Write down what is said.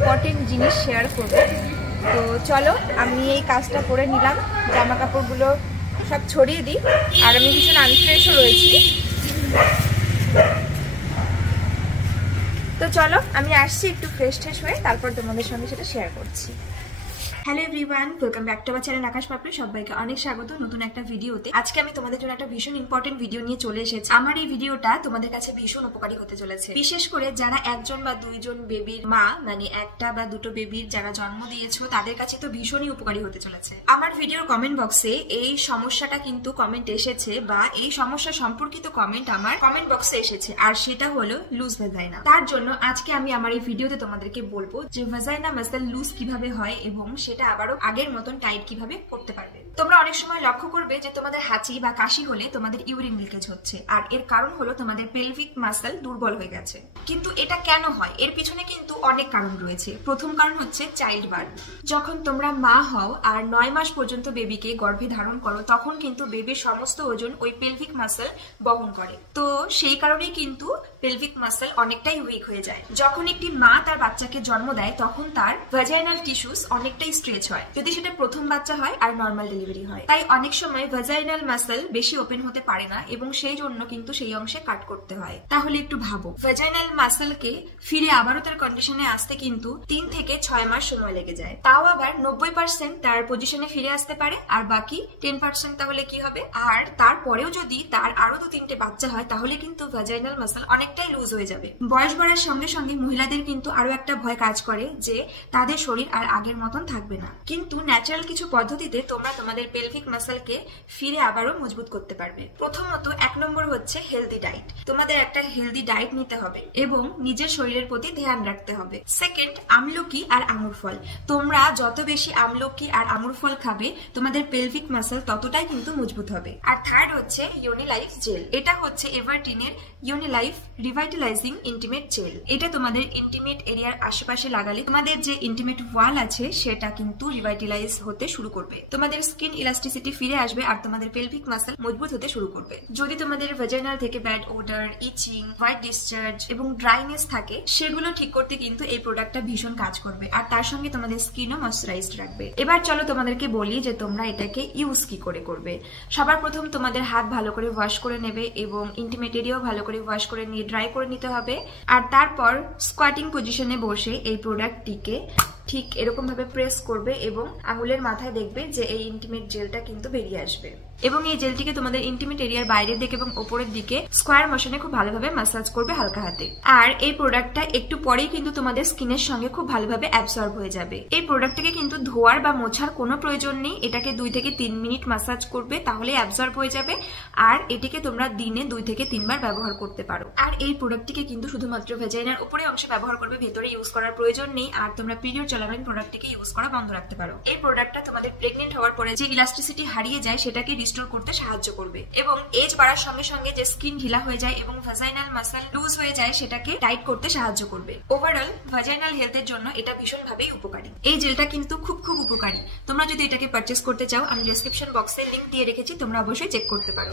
Important জিনিস share করব। তো চলো আমি এই কাজটা করে নিলাম, জামা কাপড়গুলো সব ছড়িয়ে দিই। আর আমি ভীষণ আনফ্রেশও রয়েছি, তো চলো আমি আসছি একটু ফ্রেশ ট্রেশ হয়ে, তারপর তোমাদের সঙ্গে সেটা শেয়ার করছি। Hello everyone, welcome back to our channel Akash Papri. সবাইকে অনেক স্বাগত নতুন একটা ভিডিওতে। আজকে আমি তোমাদের জন্য একটা ভীষণ ইম্পর্টেন্ট ভিডিও নিয়ে চলে এসেছি। আমার এই ভিডিওটা তোমাদের কাছে ভীষণ উপকারী হতে চলেছে, বিশেষ করে যারা একজন বা দুইজন বেবির মা, মানে একটা বা দুটো বেবির যারা জন্ম দিয়েছো, তাদের কাছে তো ভীষণই উপকারী হতে চলেছে। আমার ভিডিওর কমেন্ট বক্সে এই সমস্যাটা কিন্তু কমেন্ট এসেছে, বা এই সমস্যা সম্পর্কিত কমেন্ট আমার কমেন্ট বক্সে এসেছে, আর সেটা হলো লুজ ভ্যাজাইনা। তার জন্য আজকে আমি আমার এই ভিডিওতে তোমাদেরকে বলবো যে ভ্যাজাইনা মাসল লুজ কিভাবে হয় এবং সেটা আবারও আগের মতন টাইট কিভাবে করতে পারবে। তোমরা অনেক সময় লক্ষ্য করবে যে তোমাদের হাঁচি বা কাশি হলে তোমাদের ইউরিন লিকেজ হচ্ছে, আর এর কারণ হলো তোমাদের পেলভিক মাসল দুর্বল হয়ে গেছে। কিন্তু এটা কেন হয়? এর পিছনে কিন্তু অনেক কারণ রয়েছে। প্রথম কারণ হচ্ছে চাইল্ড বার্থ। যখন তোমরা মা হও আর 9 মাস পর্যন্ত বেবিকে গর্ভে ধারণ করো, তখন কিন্তু বেবির সমস্ত ওজন ওই পেলভিক মাসল বহন করে। তো সেই কারণেই কিন্তু পেলভিক মাসল অনেকটাই উইক হয়ে যায়। যখন একটি মা তার বাচ্চাকে জন্ম দেয়, তখন তার ভাজাইনাল টিস্যুস অনেকটাই স্ট্রেচ হয়, যদি সেটা প্রথম বাচ্চা হয় আর নর্মাল ডেলিভারি হয়। তাই অনেক সময় ভাজাইনাল মাসল বেশি ওপেন হতে পারে না, এবং সেই জন্য কিন্তু সেই অংশে কাট করতে হয়। তাহলে একটু ভাবো, ভাজাইনাল মাসলকে ফিরে আবারও তার কন্ডিশনে আসতে কিন্তু 3 থেকে 6 মাস সময় লেগে যায়। তাও আবার 90% তার পজিশনে ফিরে আসতে পারে, আর বাকি 10% তাহলে কি হবে? আর তারপরেও যদি তার আরো 2-3টে বাচ্চা হয়, তাহলে কিন্তু ভাজাইনাল মাসল অনেকটাই লুজ হয়ে যাবে। বয়স বাড়ার সঙ্গে সঙ্গে মহিলাদের কিন্তু আরো একটা ভয় কাজ করে যে তাদের শরীর আর আগের মতন থাকবে না। কিন্তু ন্যাচারাল কিছু পদ্ধতিতে তোমরা তোমাদের পেলভিক মাসলকে ফিরে আবারও মজবুত করতে পারবে। প্রথমত 1 নম্বর হচ্ছে হেলদি ডায়েট। তোমাদের একটা হেলদি ডায়েট নিতে হবে এবং নিজের শরীরের প্রতি ধ্যান রাখতে হবে। সেকেন্ড, আমলকি আর আঙুর ফল। তোমরা যত বেশি আমলকি আর আঙুর ফল খাবে, তোমাদের পেলভিক মাসল ততটাই কিন্তু মজবুত হবে। আর থার্ড হচ্ছে ইউনিলাইফ জেল। এটা হচ্ছে এভারটিনের ইউনিলাইফ রিভাইটালাইজিং ইন্টিমেট জেল। এটা তোমাদের ইন্টিমেট এরিয়ার আশেপাশে লাগালে তোমাদের যে ইন্টিমেট ওয়াল আছে সেটা কিন্তু রিভাইটালাইজ হতে শুরু করবে। তোমাদের স্কিন ইলাস্টিসিটি ফিরে আসবে, আর তোমাদের পেলভিক মাসল মজবুত হতে শুরু করবে। যদি তোমাদের ভ্যাজাইনাল থেকে ব্যাড ওডর, ইচিং, হোয়াইট ডিসচার্জ এবং ড্রাইনেস থাকে, সেগুলো ঠিক করতে কিন্তু এই প্রোডাক্টটা ভীষণ কাজ করবে, আর তার সঙ্গে তোমাদের স্কিনও ময়শ্চারাইজড রাখবে। এবার চলো তোমাদেরকে বলি যে তোমরা এটাকে ইউজ কি করে করবে। সবার প্রথম তোমাদের হাত ভালো করে ওয়াশ করে নেবে এবং ইন্টিমেট এরিয়াও ভালো করে ওয়াশ করে নিয়ে ড্রাই করে নিতে হবে। আর তারপর স্কোয়াটিং পজিশনে বসে এই প্রোডাক্টটিকে ঠিক এরকম ভাবে প্রেস করবে এবং আঙুলের মাথায় দেখবে যে এই ইন্টিমেট জেলটা কিন্তু বেরিয়ে আসবে, এবং এই জেলটিকে তোমাদের ইন্টিমেট এরিয়ার বাইরের দিকে এবং উপরের দিকে স্কোয়ার মোশনে খুব ভালোভাবে ম্যাসাজ করবে হালকা হাতে। আর এই প্রোডাক্টটা একটু পরেই কিন্তু তোমাদের স্কিনের সঙ্গে খুব ভালোভাবে অ্যাবসর্ব হয়ে যাবে। এই প্রোডাক্টটাকে কিন্তু ধোয়ার বা মোছার কোনো প্রয়োজন নেই। এটাকে 2 থেকে 3 মিনিট ম্যাসাজ করবে, তাহলে অ্যাবসর্ব হয়ে যাবে। আর এটিকে তোমরা দিনে 2 থেকে 3 বার ব্যবহার করতে পারো। আর এই প্রোডাক্টটিকে কিন্তু শুধুমাত্র ভ্যাজাইনার উপরে অংশে ব্যবহার করবে, ভেতরে ইউজ করার প্রয়োজন নেই। আর তোমরা পিরিয়ড চলাকালীন প্রোডাক্টটিকে ইউজ করা বন্ধ রাখতে পারো। এই প্রোডাক্টটা তোমাদের প্রেগনেন্ট হওয়ার পরে যে ইলাস্টিসিটি হারিয়ে যায় সেটাকে রিস্টোর করতে সাহায্য করবে, এবং এজ বাড়ার সঙ্গে সঙ্গে যে স্কিন ঢিলা হয়ে যায় এবং ভাজাইনাল মাসল লুজ হয়ে যায় সেটাকে টাইট করতে সাহায্য করবে। ওভারঅল ভাজাইনাল হেলথের জন্য এটা ভীষণভাবেই উপকারী। এই জেলটা কিন্তু খুব খুব উপকারী। তোমরা যদি এটাকে পারচেস করতে চাও, আমি ডেসক্রিপশন বক্সে লিংক দিয়ে রেখেছি, তোমরা অবশ্যই চেক করতে পারো।